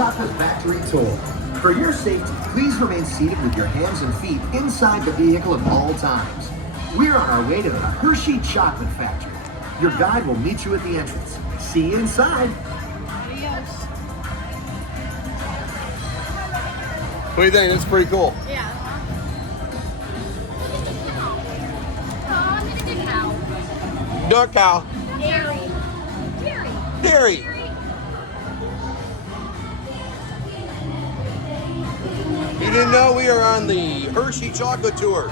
Chocolate Factory tour. For your safety, please remain seated with your hands and feet inside the vehicle at all times. We're on our way to the Hershey Chocolate Factory. Your guide will meet you at the entrance. See you inside. Adios. What do you think? That's pretty cool. Yeah. Oh, I'm gonna get cow. Duck cow. Dairy. Dairy. You didn't know we are on the Hershey Chocolate Tour.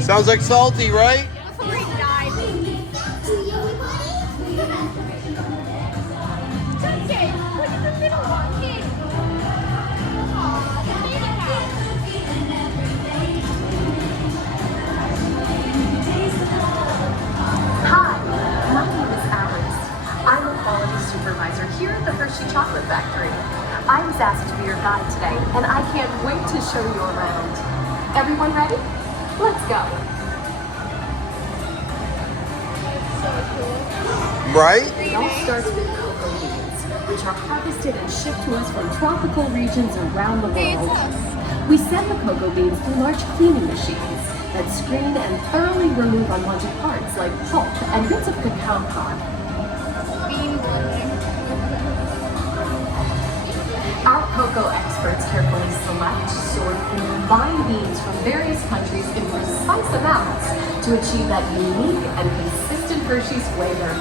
Sounds like salty, right? Before he died. Okay, look at the middle one, kid. Aw, the baby cat. Hi, my name is Alice. I'm a quality supervisor here at the Hershey Chocolate Factory. I was asked to be your guide today, and I can't wait to show you around. Everyone ready? Let's go. Right? It all starts with cocoa beans, which are harvested and shipped to us from tropical regions around the world. We send the cocoa beans through large cleaning machines that screen and thoroughly remove unwanted parts like pulp and bits of cacao pod. Bean blending. Our cocoa experts carefully select, sort, and combine beans from various countries in precise amounts to achieve that unique and consistent Hershey's flavor.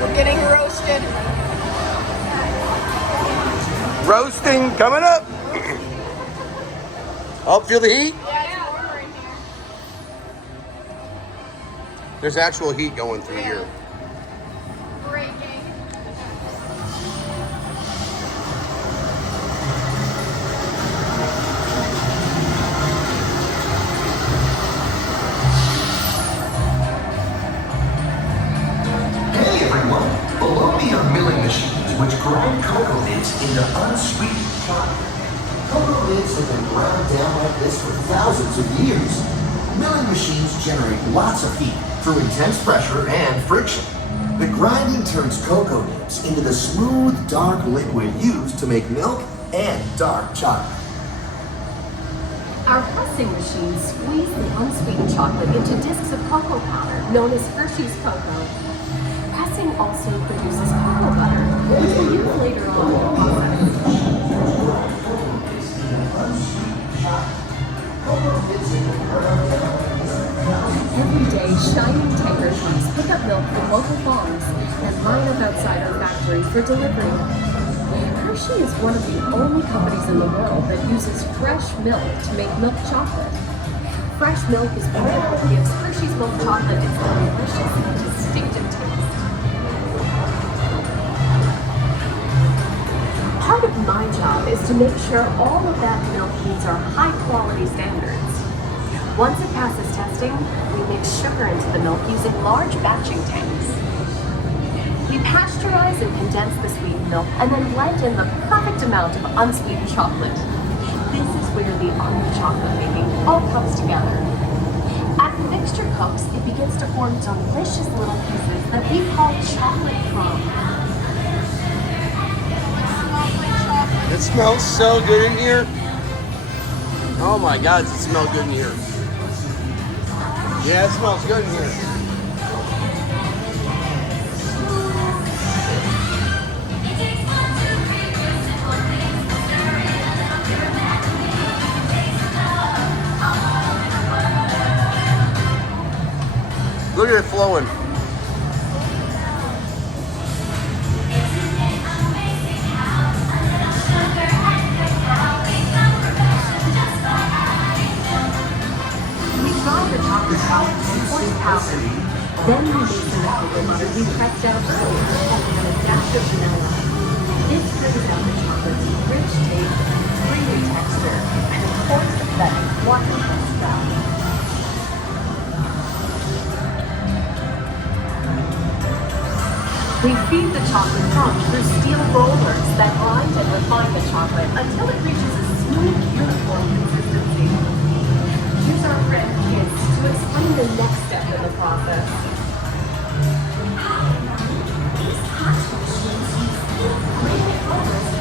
We're getting roasted. Roasting coming up. Oh, feel the heat? Yeah, it's warm right here. There's actual heat going through here. Breaking. Hey everyone, below me are milling machines which grind cocoa nibs into unsweetened chocolate. Cocoa nibs have been ground down like this for thousands of years. Milling machines generate lots of heat through intense pressure and friction. The grinding turns cocoa nibs into the smooth, dark liquid used to make milk and dark chocolate. Our pressing machines squeeze the unsweetened chocolate into discs of cocoa powder, known as Hershey's cocoa. Pressing also produces cocoa butter, which we'll use later on in the process. Every day, shining tanker trucks pick up milk from local farms and line up outside our factory for delivery. Hershey is one of the only companies in the world that uses fresh milk to make milk chocolate. Fresh milk is part of what gives Hershey's milk chocolate its delicious and distinctive taste. Part of my job is to make sure all of that milk meets our high quality standards. Once it passes testing, we mix sugar into the milk using large batching tanks. We pasteurize and condense the sweetened milk and then blend in the perfect amount of unsweetened chocolate. This is where the art of chocolate making all comes together. As the mixture cooks, it begins to form delicious little pieces that we call chocolate crumbs. It smells so good in here. Oh my God, does it smell good in here? Yeah, it smells good in here. Look at it flowing. Powder. Then we mix in the cocoa butter we pressed out earlier and a dash of vanilla. This brings out the chocolate's rich taste, creamy texture, and of course We feed the chocolate crunch through steel rollers that grind and refine the chocolate until it reaches a smooth, uniform consistency. Here's our friend Kids to explain the next step in the process. These hatch machines use steel granite rollers to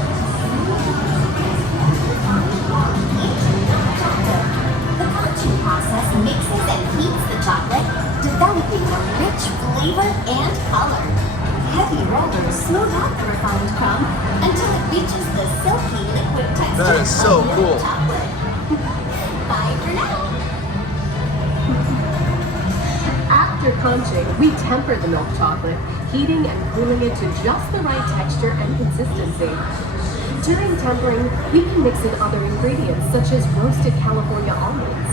the crunching process mixes and heats the chocolate, developing a rich flavor and color. Heavy rollers smooth out the refined crumb until it reaches the silky liquid texture That is so of milk cool. chocolate. Bye for now. After crunching, we temper the milk chocolate, heating and cooling it to just the right texture and consistency. During tempering, we can mix in other ingredients such as roasted California almonds.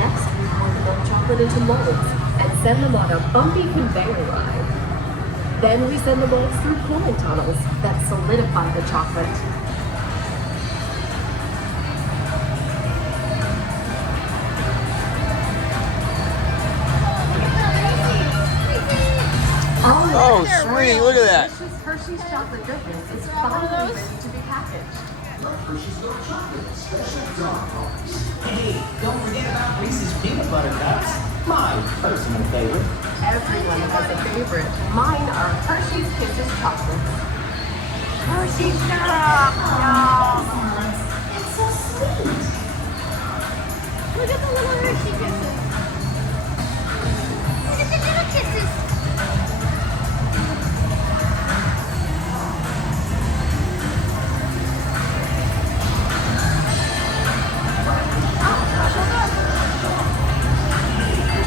Next, we pour the milk chocolate into molds and send them on a bumpy conveyor ride. Then we send the molds through cooling tunnels that solidify the chocolate. Oh, sweet, look at that. Delicious Hershey's chocolate goodness is finally ready to be packaged. Love Hershey's Milk Chocolate, special dog offers. Hey, don't forget about Reese's Peanut Butter Cups, my personal favorite. Everyone has a favorite. Mine are Hershey's Kisses chocolates. Hershey's syrup! Yum! It's so sweet. Look at the little Hershey kisses. Look at the little kisses.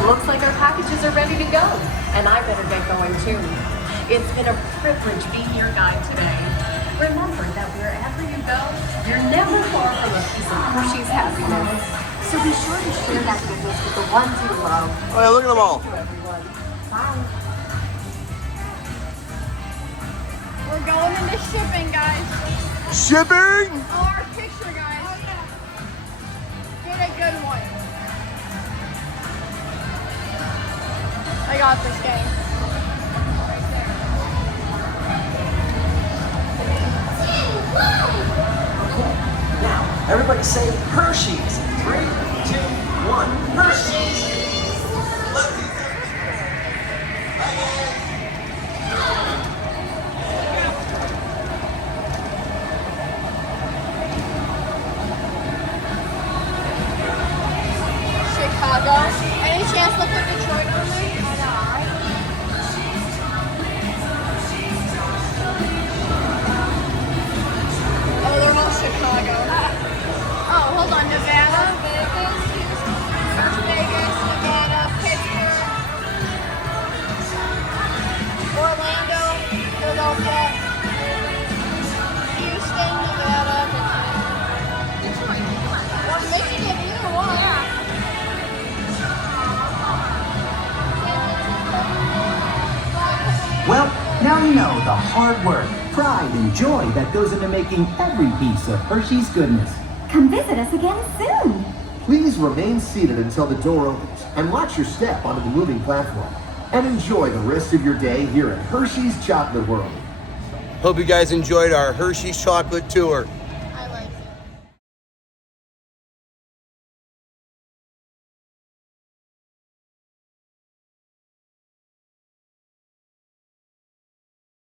Looks like our packages are ready to go, and I better get going too. It's been a privilege being your guide today. Remember that wherever you go, you're never far from a piece of Hershey's happiness. So be sure to share that goodness with the ones you love. Oh, yeah, look at them all. Thank you, everyone. Bye. We're going into shipping, guys. Shipping! Oh, our picture, guys. Get a good one. I got this game. Now, everybody say Hershey's. 3, 2, 1, Hershey's! Chicago. Any chance they'll put Detroit on there? Oh, they're all Chicago. Oh, hold on. Nevada, Las Vegas, Nevada, Pittsburgh, Orlando, Philadelphia, Houston, Nevada, Detroit. Well, Michigan, either one. Well, now you know the hard work, pride, and joy that goes into making every piece of Hershey's goodness. Come visit us again soon. Please remain seated until the door opens and watch your step onto the moving platform. And enjoy the rest of your day here at Hershey's Chocolate World. Hope you guys enjoyed our Hershey's chocolate tour.